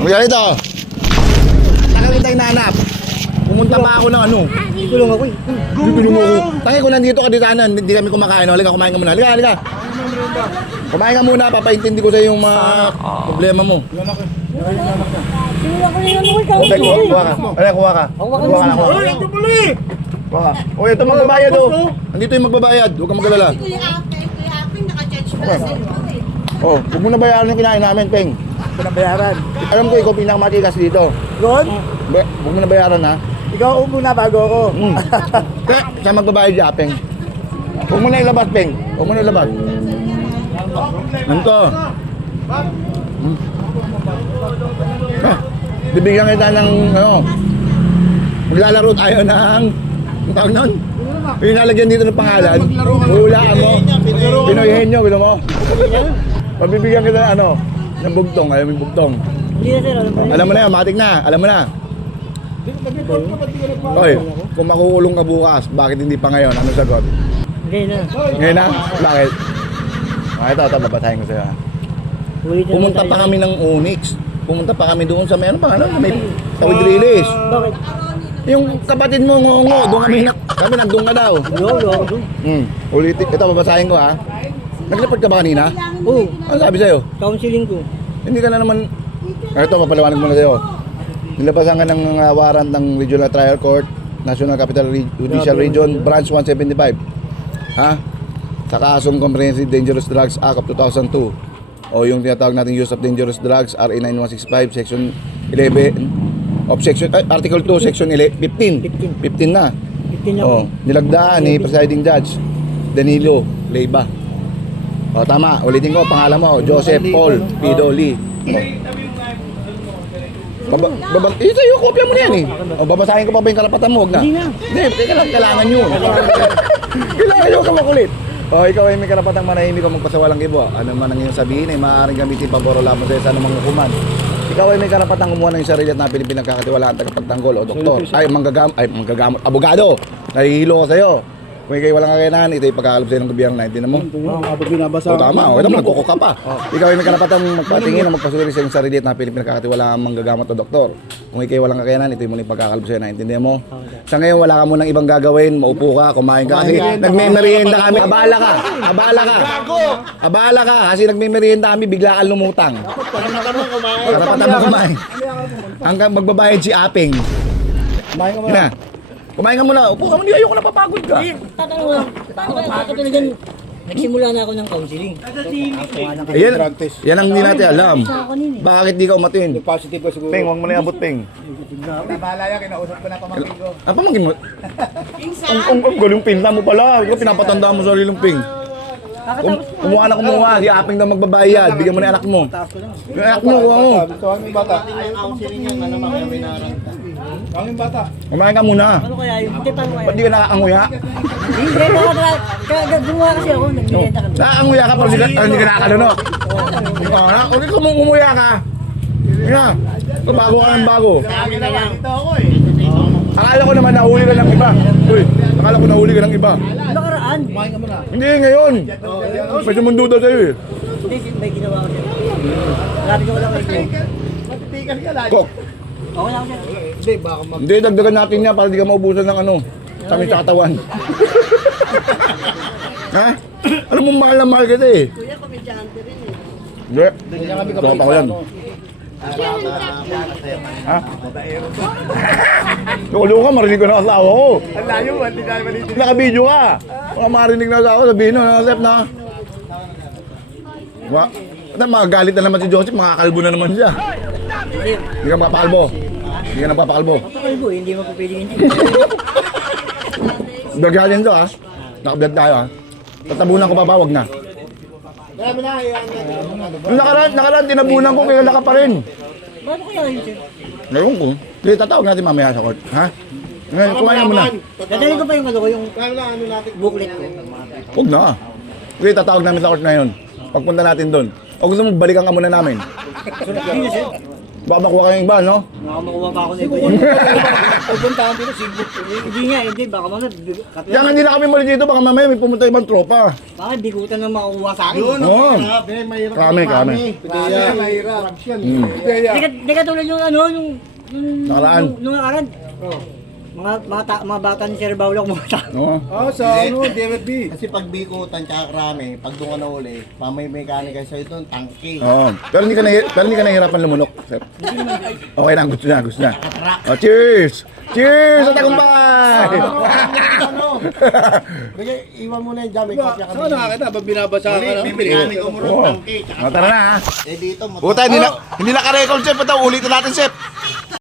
Kaya ito. Tagal kita hinanap. Pumunta pa ako ng ano. Tulong ako eh. Tulong ako. Tangi ko nandito ka dito sana. Hindi kami kumakain. Halika, kumain ka muna. Halika. Kumain ka muna. Papaintindi ko sa yung mga problema mo. Sinuha ko na yan ako ikaw. Okay, kuha ka. Halika, kuha ka. Kuha ka na. Uy, ito pala eh. Kuha ka. Uy, ito magbabayad oh. Andito yung magbabayad. Huwag kang magalala. Kuya Apeng, naka-judge pa sa Oh, huwag mo na bayaran yung kinain namin, Peng. Pinabayaran. Alam ko ikaw pinakamatigas dito. Ron, Huwag mo na bayaran ha. ikaw muna bago ako. Kaya, siya magbabayad siya, Peng. Huwag mo na ilabas, Peng. Huwag mo na ilabas. Ganito. Bibigyan kita ng, ano, maglalaro tayo ng, ang tawag nun? Yung nalagyan dito ng pangalan, hulaan mo, Pinoyhen nyo, gusto mo? Pabibigyan kita ng, ano, ng bugtong, ayaw mo yung bugtong. Hindi na sir, alam mo. Alam mo na yan, matik na, alam mo na. Oy, kung makukulong ka bukas, bakit hindi pa ngayon? Ano sagot? Hindi na. Ngayon na? Bakit? Ito, babasahin ko sa'yo. Ulitin Pumunta pa kami ng Onyx. Pumunta pa kami doon sa may ano ba? Ano? May Tawid Riles. Bakit? Yung kapatid mo ngongo, doon kami nandun ka daw. Yo. Ulitin. Ito, babasahin ko ha. Naglipad ka ba kanina? Oo. Ano sabi sa'yo? Counseling ko. Hindi ka na naman... Ito, papaliwanag mo na sa'yo. Nilabasan ka ng warrant ng Regional Trial Court, National Capital Judicial Region, Branch 175. Ha? Sa kasong Comprehensive Dangerous Drugs Act of 2002. O yung tinatawag natin Use of Dangerous Drugs, RA 9165, Section 11, of Section, Article 2, Section 15 na. 15 na O, nilagdaan ni Presiding Judge Danilo Leyva. O, tama. Ulitin ko, pangalan mo, Joseph Paul Pido Lee. Sa'yo, kopya mo na yan eh. O, babasahin ko pa ba yung karapatan mo? Huwag na. Hindi na. Hindi, kailangan nyo. Kailangan nyo ka makulit. O, ikaw ay may karapatang manahimik o magpasawalang ibo. Ano man ang iyong sabihin ay maaaring gamitin pabor o lamang sa anumang hukuman. Ikaw ay may karapatang kumuha ng sarili at napili pinagkakatiwalaan tagapagtanggol o doktor. Ay, manggagamot, abogado. Nahihilo ko sa'yo. Kung ikay walang kakayanan, ito ay pagkakalap sa'yo ng gobyerno, naintindihan mo? Kapag binabasa. O tama, o nagkuko ka pa. Ikaw ay may karapatang magpatingin o magpasuri sa iyong sarili at napili pinagkakatiwalaan manggagamot o doktor. Kung ikay walang kakayanan, ito ay muling pagkakalap sa'yo, naintindihan mo? Sa ngayon, wala ka munang ibang gagawin, maupo ka, kumain ka, kasi nagme-merienda kami. Abala ka, kasi nagme-merienda kami, bigla kang lumutang. Karapatan mo kumain. Hanggang magbabayad si Apeng. Kumain ka Na. Kumain ka muna. Upo ka muna, ayoko na papagod ka. Tatanong lang. Paano kaya katulad yan? Nagsimula na ako ng counseling. Yan ang hindi natin alam. Bakit di ka umatin? Positive ka siguro. Peng, huwag mo na iabot, Peng. Bahala yan, kinausap ko na pamangkin ko. Ah, pamangkin mo? Ang galing pinta mo pala. Ikaw pinapatanda mo sa sariling Peng. Kumuha na kumuha. Si Apeng daw magbabayad. Bigyan mo na anak mo. Yung anak mo, kuha mo. Gusto kami yung bata. Kami yung bata. Kumain ka muna. Ano kaya yun? Hindi, paano kaya? Ba't di ka nakakanguya? Hindi, gumawa kasi ako. Nagbibenta kami. Nakakanguya ka pero hindi ka nakakalunok. Huwag ka umuya ka. Yun na. Ito, bago ka ng bago. Dito ako eh. Akala ko naman nahuli ka ng iba. Uy, akala ko nahuli ka ng iba. Nakaraan. Kumain ka muna. Hindi, ngayon. May sumundo sa'yo eh. Hindi, may ginawa ko siya. Lapit ko lang kayo. Matitikas ka lang. Kok, Okay lang siya. Hindi, baka mag... hindi, dagdagan natin niya para di ka maubusan ng ano. Kami sa katawan. Ha? Alam mo, mahal na mahal kita eh. Kuya, komedyante rin eh. Hindi. Hindi kami Tropa ko yan. Ha? Loko ka, marinig ko na asawa ko. Ang layo, hindi tayo malitin. Naka-video ka. Baka marinig na asawa ko, sabihin na, Joseph na. Diba? Magalit na naman si Joseph, makakalbo na naman siya. Hindi. Hindi ka mapakalbo. Hindi ka nagpapakalbo. Papakalbo, hindi mo pwede hindi. Daghalin to ha. Nakablad tayo ha. Tatabunan ko pa ba? Wag na. Marami na, yan. Yung nakaraan, tinabunan ko, kaya naka pa rin. Paano kaya yun siya? Ngayon ko. Hindi, tatawag natin mamaya sa court. Ha? Ngayon, kumain ka muna. Dadalhin ko pa yung ano ko, yung Ano natin? booklet ko. Huwag na. Sige, tatawag namin sa court ngayon. Pagpunta natin doon. O gusto mo, balikan ka muna namin. Hindi na sir. Baka makuha kayong iba, no? Baka makuha pa ako na iba. Pupuntahan dito, Cebu. Hindi nga, hindi. Baka mamaya, Kaya nga hindi na kami mali dito, baka mamaya may pumunta ibang tropa. baka bigutan na makukuha sa akin. Yun, Oo. grabe, mahirap. Kami. Kaya, mahirap. Hindi ka tulad yung ano, yung Nakaraan. Nung nakaraan. Mga bata ni Sir Baulok mga tao. Oo. Sa ano, DMFB. Kasi pag bikutan tsaka krami, pag doon ka na uli, mamay mekanika sa'yo doon, tangke. Oo. Pero hindi ka nahihirapan lumunok, sir. Okay lang, gusto na. Oh, cheers! Cheers sa tagumpay! Sige, iwan mo na yung dyan, may kopya kami. Saan nakakita? Pag binabasa ka Uli, na. may mekaniko mo rin, Oo. tangke. Tsaka Oh, tara na ha. eh dito, Puta, hindi na ka-record, chef. Pata, ulitin natin, chef.